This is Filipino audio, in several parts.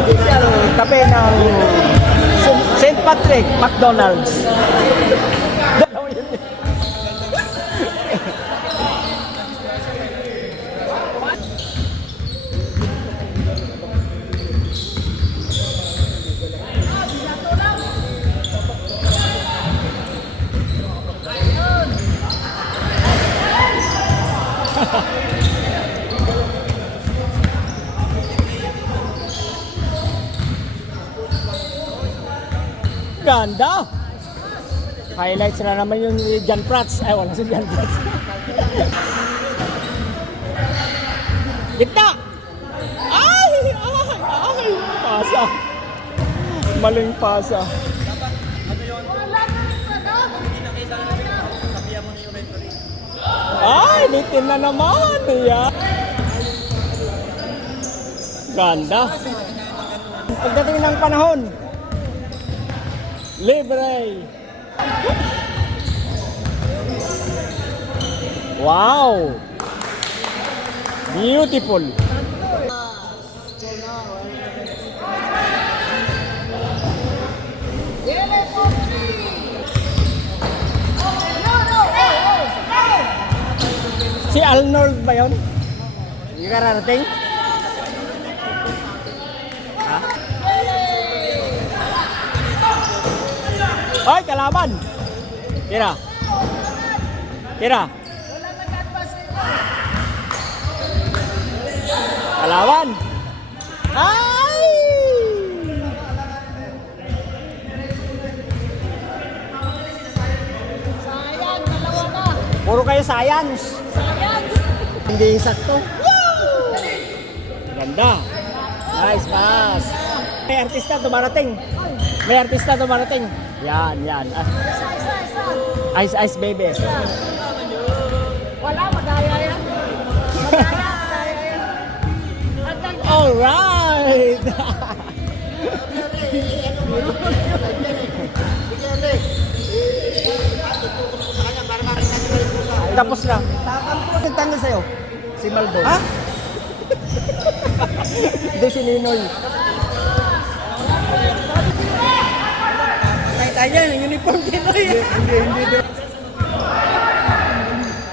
official kape ng St. Patrick McDonald's. Ganda! Highlights na naman yung John Prats. Ay, wala si John Prats. Gitna! Ay! Ay! Ay! Pasa. Maling pasa. Ay! Bitin na naman! Yeah. Ganda! Pagdating ng panahon, libre! Wow! Beautiful! Si Arnold ba yun? Hindi ka rarating? Ha? Ay, kalaban! Tira! Tira! Kalaban! Ay! Sayang, dalawa na. Puro kayo science! Science! Hindi sakto. Woo! Ganda. Nice pass. May artista dumarating. May artista dumarating. Yan, yan. Isa. Ice, ice baby. Wala, madaya yan. Madaya yan. Alright. Tapos na. Tanggal sa'yo. Si Maldo. Ha? Hindi si Ninoy. Nakita niya yung uniform Ninoy. Hindi.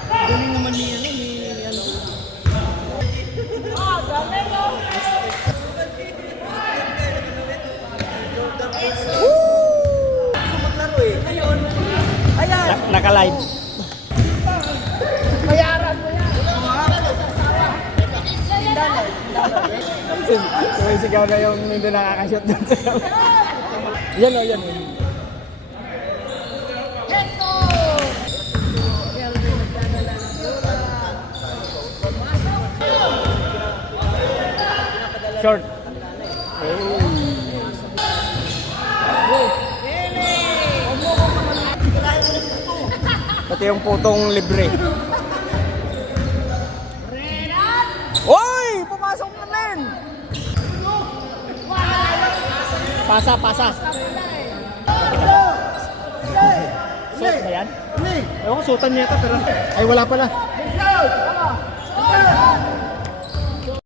Galing naman ni ano. Ah, galing mo. Woo! Maglaro eh. Ayan. Naka-live. Bayaran mo yan. Sumisigaw na yung hindi nakakashoot doon sa yan o, yan o. Heto! Short. Pati yung putong libre. Oy! Pumasok na rin! Pasa. Suot ba yan? Ewan ko, suotan niya ito pero... Ay, wala pala.